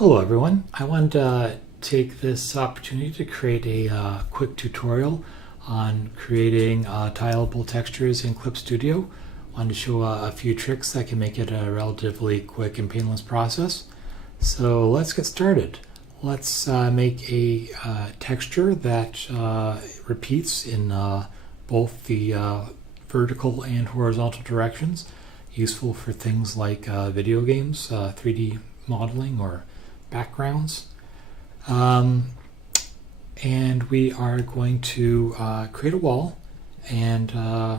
Hello everyone. I wanted to take this opportunity to create a quick tutorial on creating tileable textures in Clip Studio. I wanted to show a few tricks that can make it a relatively quick and painless process. So let's get started. Let's make a texture that repeats in both the vertical and horizontal directions, useful for things like video games, 3D modeling, or backgrounds. And we are going to create a wall, and we're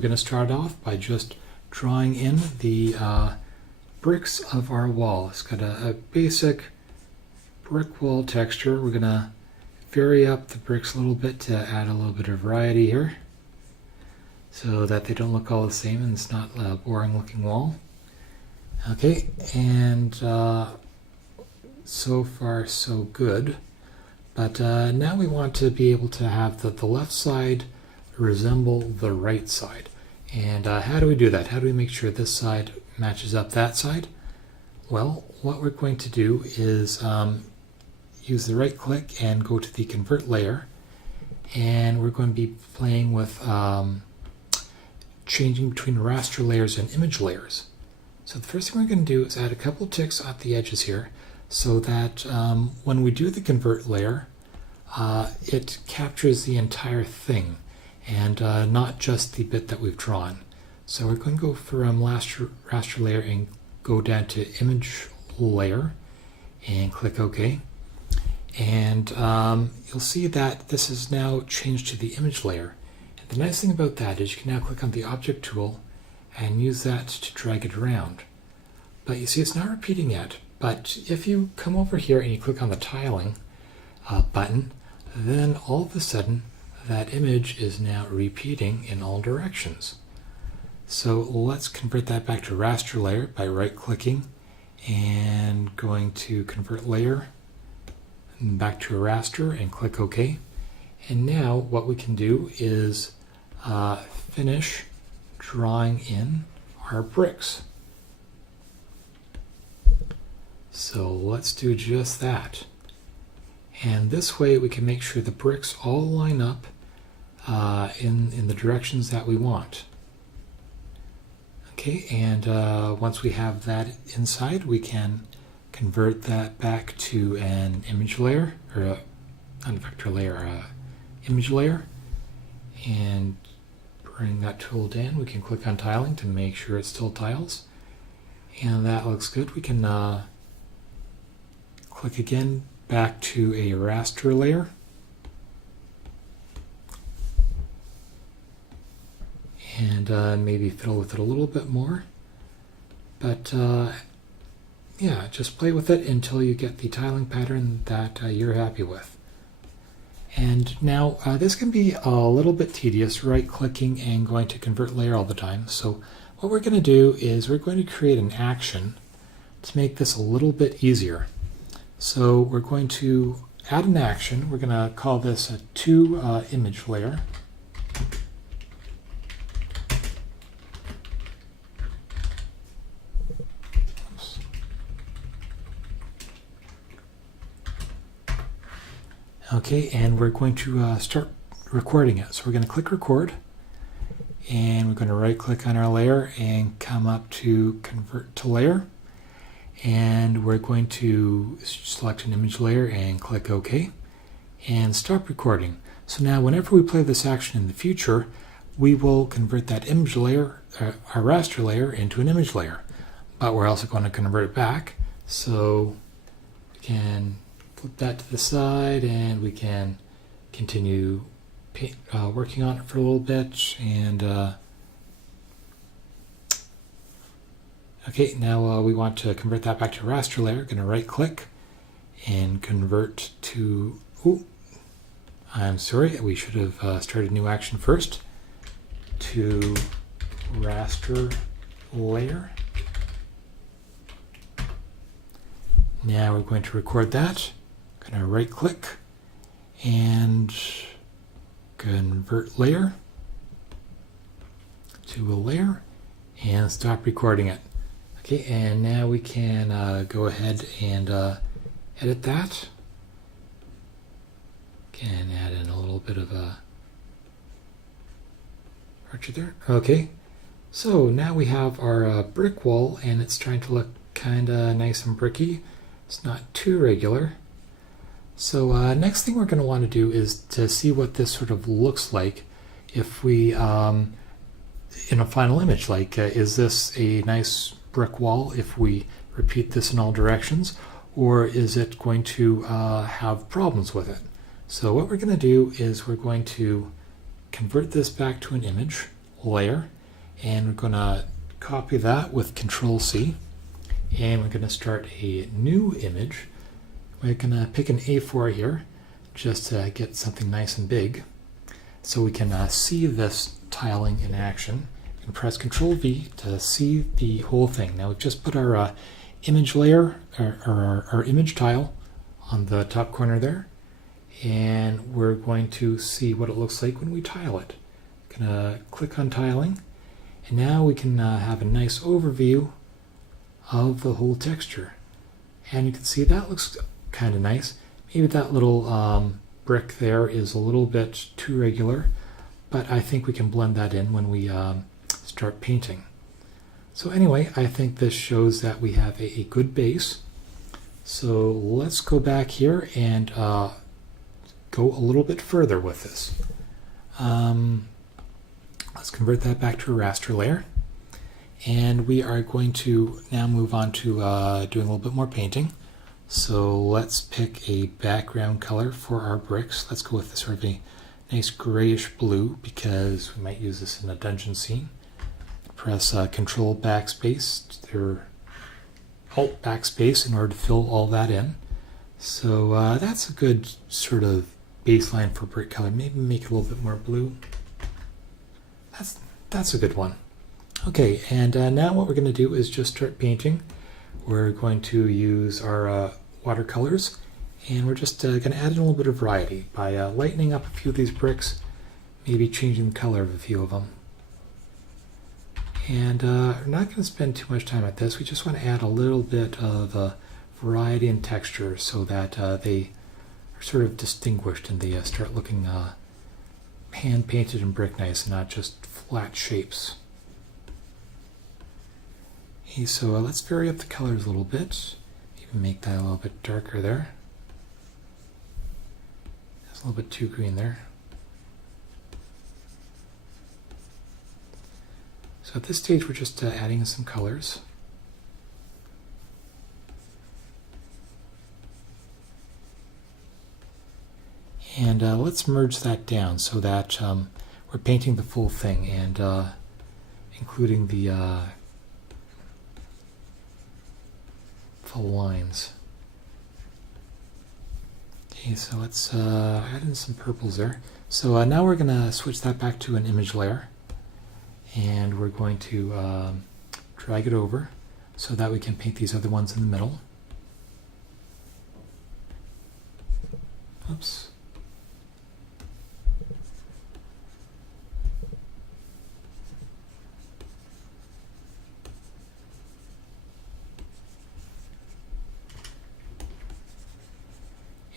going to start off by just drawing in the bricks of our wall. It's got a basic brick wall texture. We're going to vary up the bricks a little bit to add a little bit of variety here so that they don't look all the same and it's not a boring looking wall. Okay, and so far so good, but now we want to be able to have the left side resemble the right side. And how do we do that? How do we make sure this side matches up that side? Well, what we're going to do is use the right click and go to the convert layer, and we're going to be playing with changing between raster layers and image layers. So the first thing we're going to do is add a couple ticks at the edges here so that when we do the convert layer, it captures the entire thing and not just the bit that we've drawn. So we're going to go from raster layer and go down to image layer and click OK. And you'll see that this is now changed to the image layer. And the nice thing about that is you can now click on the object tool and use that to drag it around. But you see it's not repeating yet. But if you come over here and you click on the tiling button, then all of a sudden that image is now repeating in all directions. So let's convert that back to raster layer by right clicking and going to convert layer and back to a raster and click OK. And now what we can do is finish drawing in our bricks. So let's do just that. And this way we can make sure the bricks all line up in the directions that we want. Okay, and once we have that inside, we can convert that back to an image layer, or not a vector layer, image layer, and bring that tool down. We can click on tiling to make sure it still tiles, and that looks good. We can click again back to a raster layer, and maybe fiddle with it a little bit more, but yeah, just play with it until you get the tiling pattern that you're happy with. And now this can be a little bit tedious, right clicking and going to convert layer all the time. So what we're going to do is we're going to create an action to make this a little bit easier. So we're going to add an action. We're going to call this a to image layer. Okay, and we're going to start recording it. So we're going to click record, and we're going to right click on our layer and come up to convert to layer, and we're going to select an image layer and click OK and stop recording. So now whenever we play this action in the future, we will convert that image layer, our raster layer, into an image layer, but we're also going to convert it back. So we can flip that to the side, and we can continue working on it for a little bit. And okay, now we want to convert that back to raster layer. Going to right click and convert to, I'm sorry, we should have started a new action first, to raster layer. Now we're going to record that. Going to right click and convert layer to a layer and stop recording it. Okay, and now we can go ahead and edit that. Can add in a little bit of a archer there. Okay, so now we have our brick wall, and it's trying to look kind of nice and bricky. It's not too regular. So next thing we're going to want to do is to see what this sort of looks like if we, in a final image, like is this a nice brick wall if we repeat this in all directions, or is it going to have problems with it? So what we're going to do is we're going to convert this back to an image layer, and we're going to copy that with Control-C, and we're going to start a new image. We're going to pick an A4 here just to get something nice and big so we can see this tiling in action, and press Control-V to see the whole thing. Now we've just put our image layer, or our image tile on the top corner there, and we're going to see what it looks like when we tile it. Going to click on tiling, and now we can have a nice overview of the whole texture. And you can see that looks kind of nice. Maybe that little brick there is a little bit too regular, but I think we can blend that in when we start painting. So anyway, I think this shows that we have a good base. So let's go back here and go a little bit further with this. Let's convert that back to a raster layer, and we are going to now move on to doing a little bit more painting. So let's pick a background color for our bricks. Let's go with this sort of a nice grayish blue because we might use this in a dungeon scene. Press Control Backspace or Alt Backspace in order to fill all that in. So that's a good sort of baseline for brick color. Maybe make it a little bit more blue. That's a good one. Okay, and now what we're going to do is just start painting. We're going to use our watercolors, and we're just going to add in a little bit of variety by lightening up a few of these bricks, maybe changing the color of a few of them. And we're not going to spend too much time at this. We just want to add a little bit of variety and texture so that they are sort of distinguished and they start looking hand painted and brick nice and not just flat shapes. Okay, so let's vary up the colors a little bit. Even make that a little bit darker there. That's a little bit too green there. So at this stage we're just adding in some colors. And let's merge that down so that we're painting the full thing and including the full lines. Okay, so let's add in some purples there. So now we're going to switch that back to an image layer, and we're going to drag it over so that we can paint these other ones in the middle. Oops.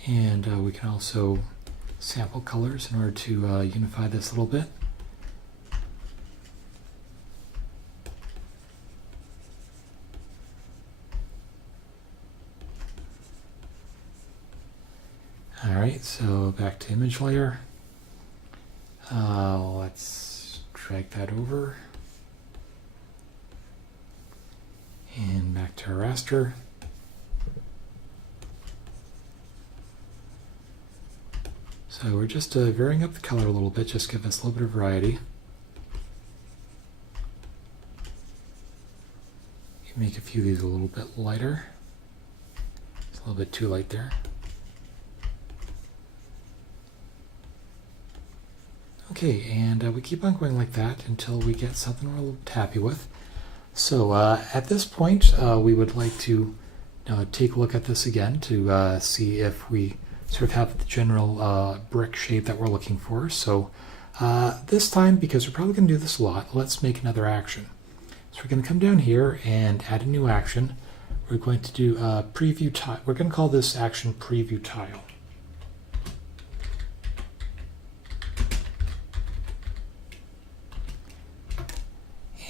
And we can also sample colors in order to unify this a little bit. Alright, so back to image layer. Let's drag that over. And back to our raster. So we're just varying up the color a little bit, just give us a little bit of variety. Make a few of these a little bit lighter. It's a little bit too light there. Okay, and we keep on going like that until we get something we're a little bit happy with. So at this point, we would like to take a look at this again to see if we sort of have the general brick shape that we're looking for. So this time, because we're probably going to do this a lot, let's make another action. So So we're going to come down here and add a new action. We're going to do a preview tile. We're going to call this action preview tile.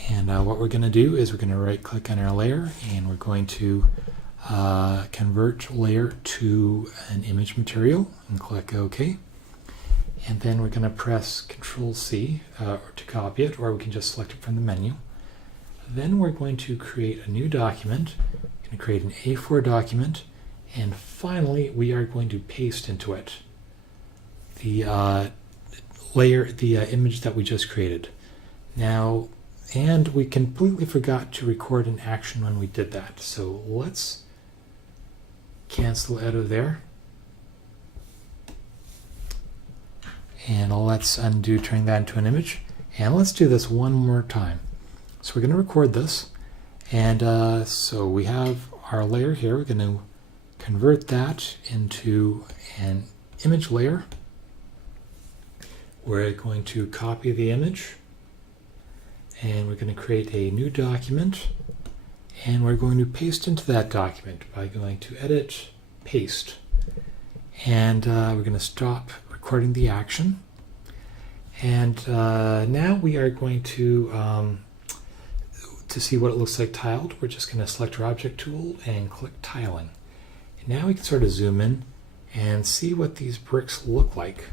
And what we're going to do is we're going to right click on our layer and we're going to convert layer to an image material and click OK. And then we're going to press Control C to copy it, or we can just select it from the menu. Then we're going to create a new document. We're going to create an A4 document, and finally we are going to paste into it the image that we just created. Now, and we completely forgot to record an action when we did that. So let's cancel out of there. And let's undo turning that into an image. And let's do this one more time. So we're going to record this. And so we have our layer here. We're going to convert that into an image layer. We're going to copy the image. And we're going to create a new document. And we're going to paste into that document by going to Edit, Paste. And we're going to stop recording the action. And now we are going to see what it looks like tiled. We're just going to select our object tool and click tiling. And now we can sort of zoom in and see what these bricks look like.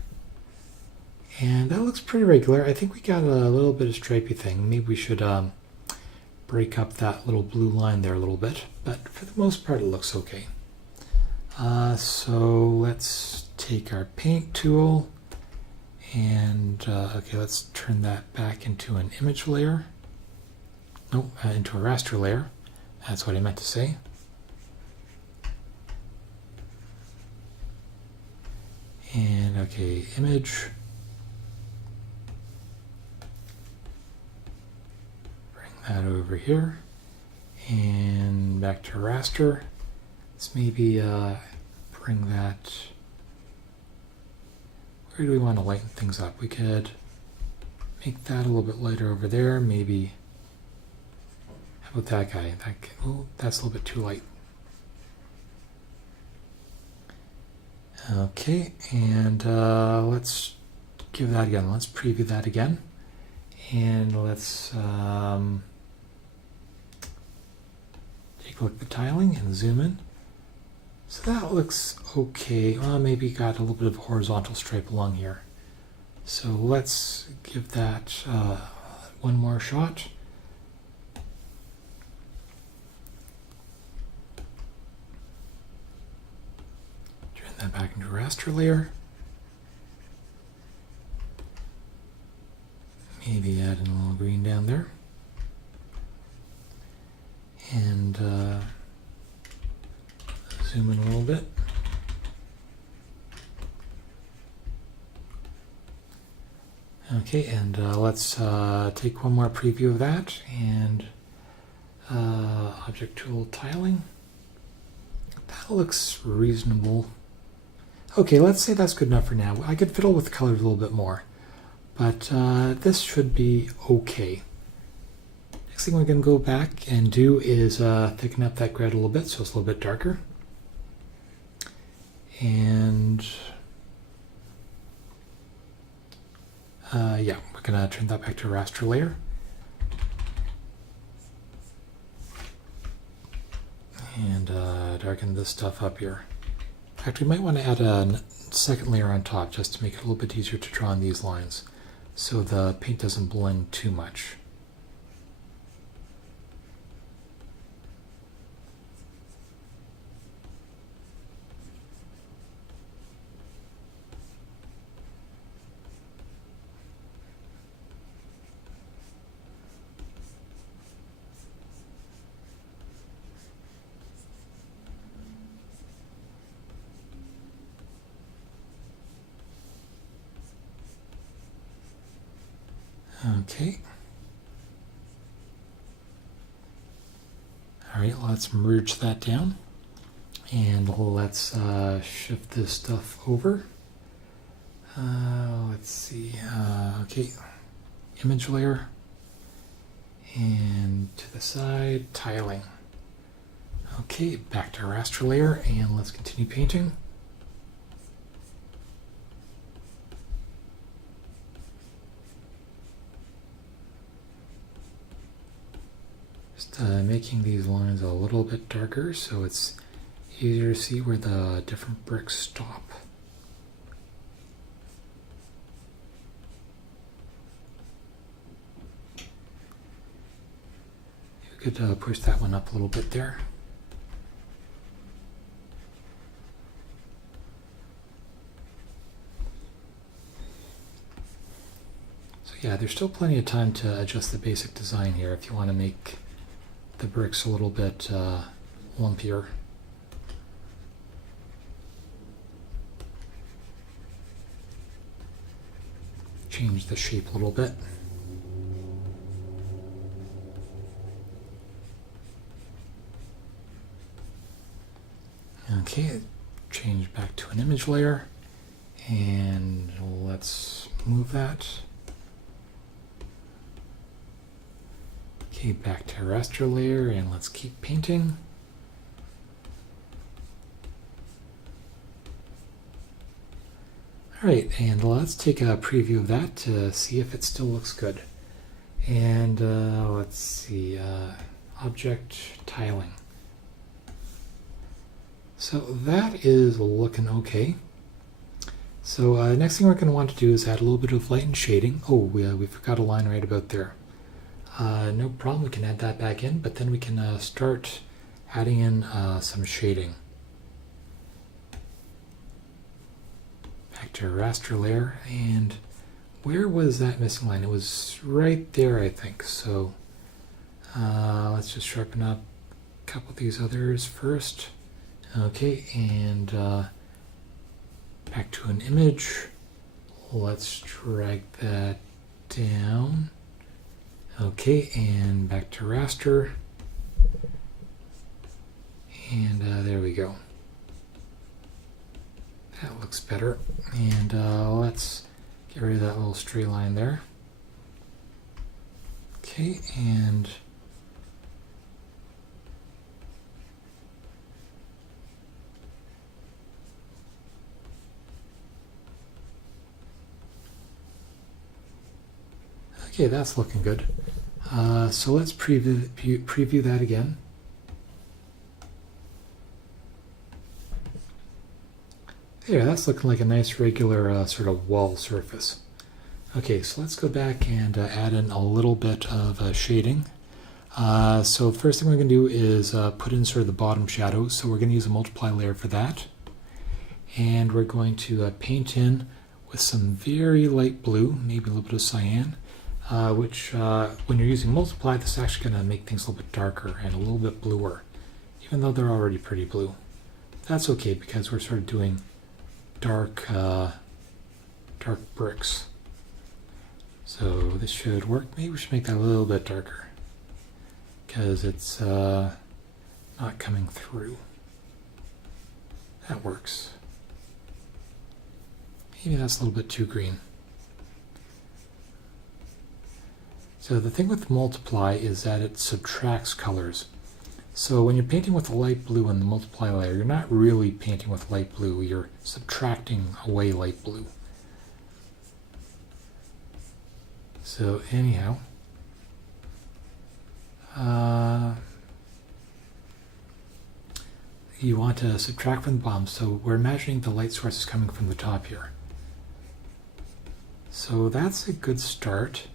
And that looks pretty regular. I think we got a little bit of stripy thing. Maybe we should break up that little blue line there a little bit. But for the most part, it looks okay. So let's take our paint tool and okay, let's turn that back into an image layer. No, into a raster layer. That's what I meant to say. And okay, image. Bring that over here and back to raster. Let's maybe bring that. Where do we want to lighten things up? We could make that a little bit lighter over there. Maybe. How about that guy? Oh, that's a little bit too light. Okay, and let's give that again. Let's preview that again. And let's take a look at the tiling and zoom in. So that looks okay. Well, maybe got a little bit of horizontal stripe along here. So let's give that one more shot. Turn that back into a raster layer. Maybe add in a little green down there. And zoom in a little bit. Okay, and let's take one more preview of that, and object tool tiling. That looks reasonable. Okay, let's say that's good enough for now. I could fiddle with the colors a little bit more, but this should be okay. Next thing we're going to go back and do is thicken up that grid a little bit so it's a little bit darker. And yeah, we're going to turn that back to a raster layer. And darken this stuff up here. In fact, we might want to add a second layer on top just to make it a little bit easier to draw on these lines so the paint doesn't blend too much. Okay. All right, let's merge that down. And let's shift this stuff over. Let's see. Okay, image layer. And to the side, tiling. Okay, back to our raster layer, and let's continue painting. Just making these lines a little bit darker so it's easier to see where the different bricks stop. You could push that one up a little bit there. So yeah, there's still plenty of time to adjust the basic design here if you want to make the bricks a little bit lumpier. Change the shape a little bit. Okay, change back to an image layer, and let's move that. Okay, back to raster layer, and let's keep painting. Alright, and let's take a preview of that to see if it still looks good. And let's see, object tiling. So that is looking okay. So next thing we're going to want to do is add a little bit of light and shading. Oh, we forgot a line right about there. No problem, we can add that back in, but then we can start adding in some shading. Back to our raster layer, and where was that missing line? It was right there, I think. So let's just sharpen up a couple of these others first. Okay, and back to an image. Let's drag that down. Okay, and back to raster. And there we go. That looks better. And let's get rid of that little stray line there. Okay, and okay, that's looking good. So let's preview that again. There, that's looking like a nice regular sort of wall surface. Okay, so let's go back and add in a little bit of shading. So the first thing we're going to do is put in sort of the bottom shadow. So we're going to use a multiply layer for that. And we're going to paint in with some very light blue, maybe a little bit of cyan. Which when you're using multiply, this is actually going to make things a little bit darker and a little bit bluer, even though they're already pretty blue. That's okay because we're sort of doing dark bricks. So this should work. Maybe we should make that a little bit darker because it's not coming through. That works. Maybe that's a little bit too green. So the thing with multiply is that it subtracts colors. So when you're painting with a light blue in the multiply layer, you're not really painting with light blue, you're subtracting away light blue. So anyhow, you want to subtract from the bottom, so we're imagining the light source is coming from the top here. So that's a good start.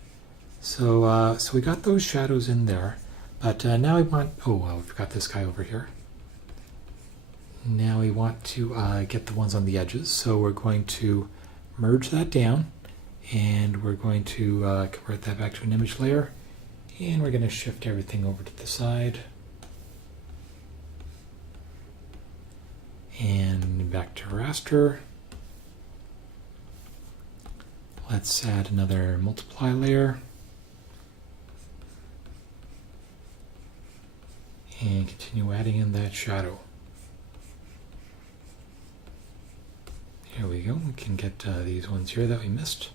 So we got those shadows in there, but now we want, we've got this guy over here. Now we want to get the ones on the edges, so we're going to merge that down, and we're going to convert that back to an image layer, and we're going to shift everything over to the side, and back to raster. Let's add another multiply layer. And continue adding in that shadow. Here we go. We can get these ones here that we missed.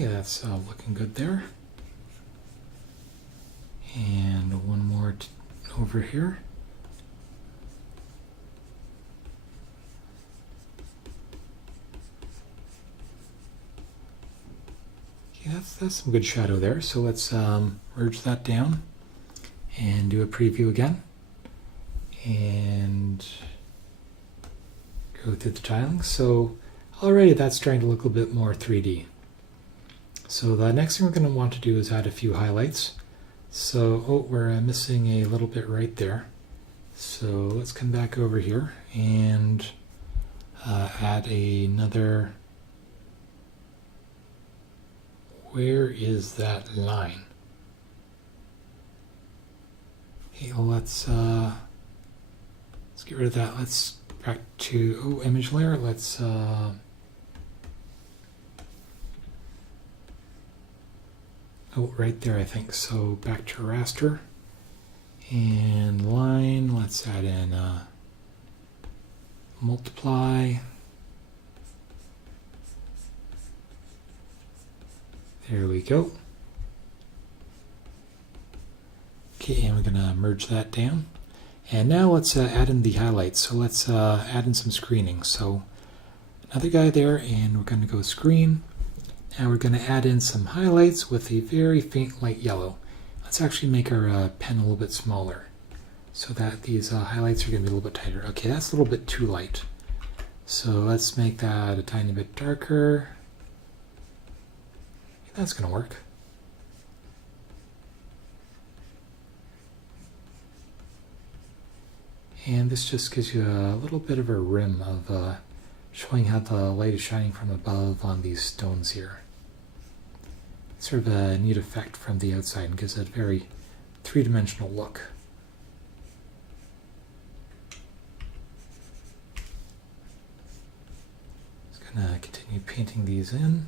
Okay, that's looking good there. And one more over here. Okay, that's some good shadow there. So let's merge that down and do a preview again. And go through the tiling. So already that's starting to look a little bit more 3D. So the next thing we're going to want to do is add a few highlights. So, we're missing a little bit right there. So let's come back over here and add another. Where is that line? Okay, well let's get rid of that. Let's back to image layer. Let's right there, I think. So back to raster and line. Let's add in multiply. There we go. Okay, and we're gonna merge that down. And now let's add in the highlights. So let's add in some screening. So another guy there, and we're gonna go screen. Now we're going to add in some highlights with a very faint light yellow. Let's actually make our pen a little bit smaller so that these highlights are going to be a little bit tighter. Okay, that's a little bit too light. So let's make that a tiny bit darker. That's going to work. And this just gives you a little bit of a rim of showing how the light is shining from above on these stones here. It's sort of a neat effect from the outside and gives it a very three-dimensional look. Just going to continue painting these in.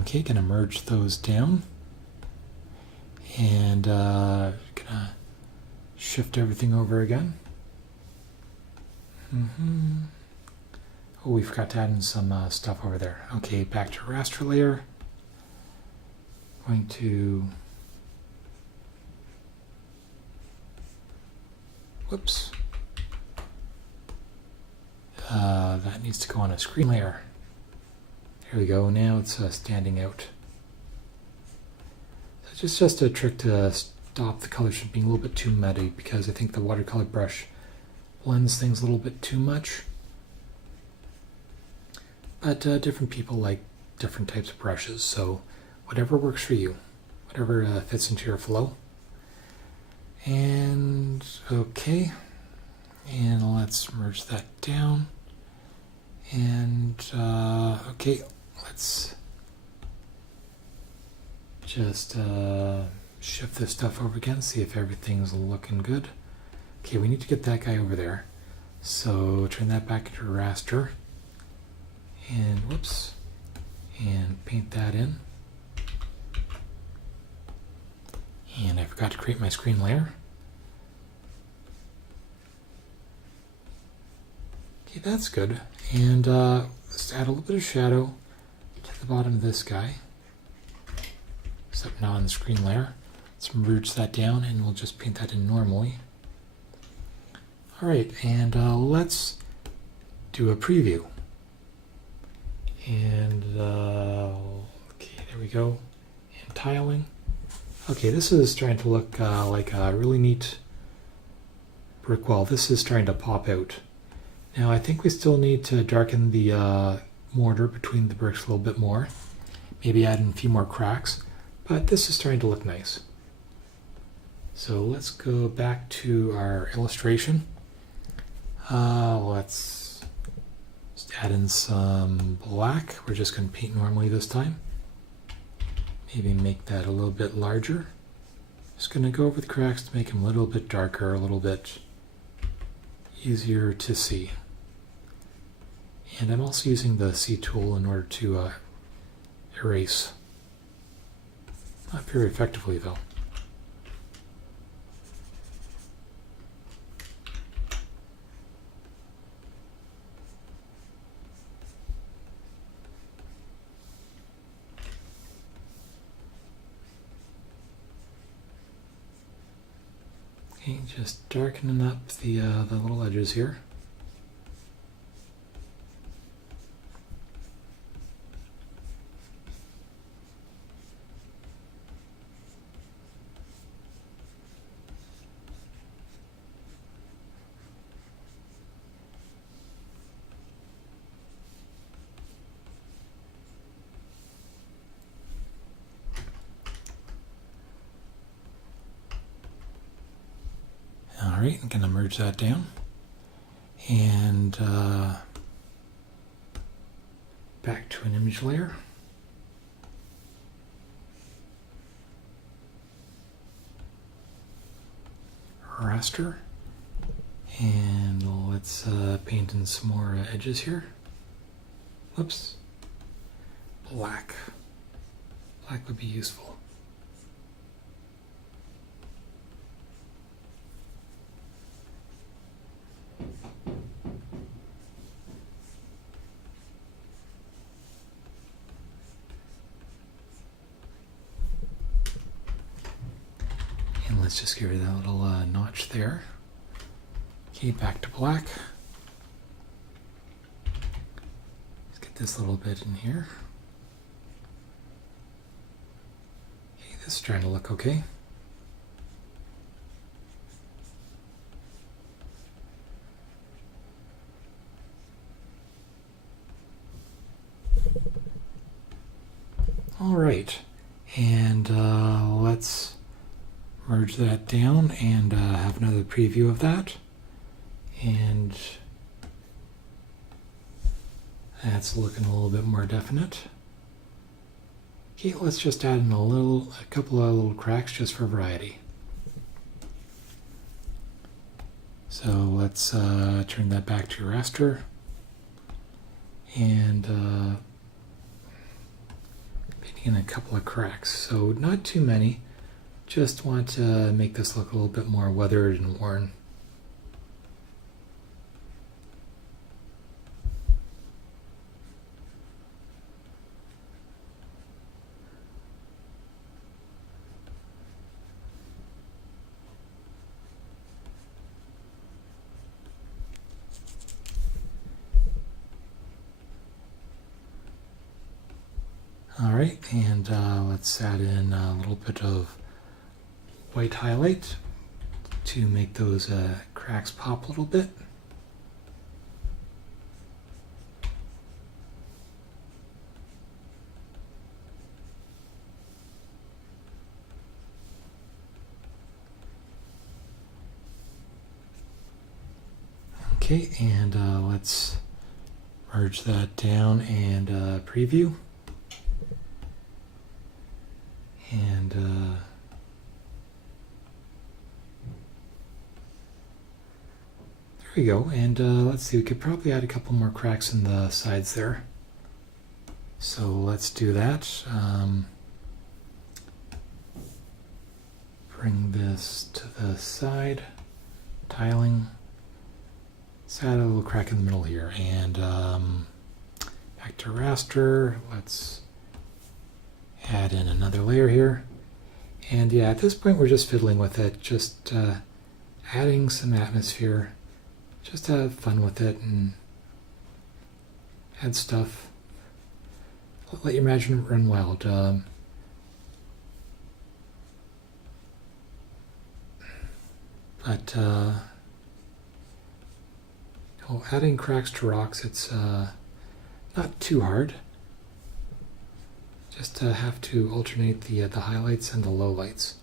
Okay, going to merge those down and going to shift everything over again. Oh, we forgot to add in some stuff over there. Okay, back to raster layer. Going to, whoops. That needs to go on a screen layer. There we go, now it's standing out. So it's just a trick to stop the colors from being a little bit too muddy, because I think the watercolor brush blends things a little bit too much. But different people like different types of brushes, so whatever works for you, whatever fits into your flow. And okay, and let's merge that down. And okay, let's just shift this stuff over again, see if everything's looking good. Okay, we need to get that guy over there. So turn that back into raster. And whoops. And paint that in. And I forgot to create my screen layer. Okay, that's good. And let's add a little bit of shadow to the bottom of this guy. Except not on the screen layer. Let's merge that down and we'll just paint that in normally. Alright, and let's do a preview. And okay, there we go. And tiling. Okay, this is starting to look like a really neat brick wall. This is starting to pop out. Now I think we still need to darken the mortar between the bricks a little bit more. Maybe add in a few more cracks. But this is starting to look nice. So let's go back to our illustration. Let's just add in some black. We're just going to paint normally this time. Maybe make that a little bit larger. Just going to go over the cracks to make them a little bit darker, a little bit easier to see. And I'm also using the C tool in order to erase. Not very effectively though. Okay, just darkening up the little edges here. All right, I'm going to merge that down and back to an image layer. Raster, and let's paint in some more edges here. Whoops. Black. Black would be useful. And let's just get rid of that little notch there. Okay, back to black. Let's get this little bit in here. Okay, this is trying to look okay. All right, and let's merge that down and have another preview of that. And that's looking a little bit more definite. Okay, let's just add in a couple of little cracks just for variety. So let's turn that back to raster and painting in a couple of cracks. So not too many. Just want to make this look a little bit more weathered and worn. All right, and let's add in a little bit of white highlight to make those cracks pop a little bit. Okay, and let's merge that down and preview. And there we go. And let's see, we could probably add a couple more cracks in the sides there. So let's do that. Bring this to the side, tiling. Let's add a little crack in the middle here. And back to raster. Let's add in another layer here. And yeah, at this point we're just fiddling with it, just adding some atmosphere, just to have fun with it and add stuff. Let your imagination run wild. Adding cracks to rocks, it's not too hard. Just have to alternate the highlights and the lowlights.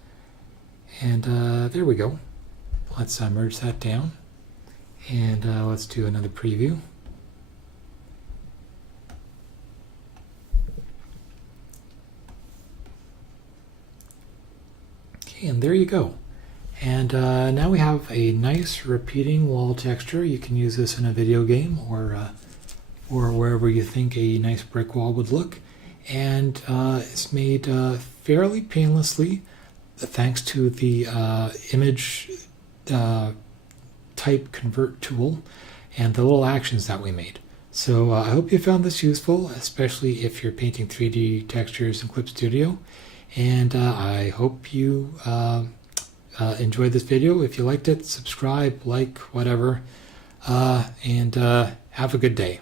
And there we go. Let's merge that down. And let's do another preview. Okay, and there you go. And now we have a nice repeating wall texture. You can use this in a video game or wherever you think a nice brick wall would look. and it's made fairly painlessly thanks to the image type convert tool and the little actions that we made. So I hope you found this useful, especially if you're painting 3D textures in Clip Studio. And I hope you enjoyed this video. If you liked it, subscribe, like, whatever, and have a good day.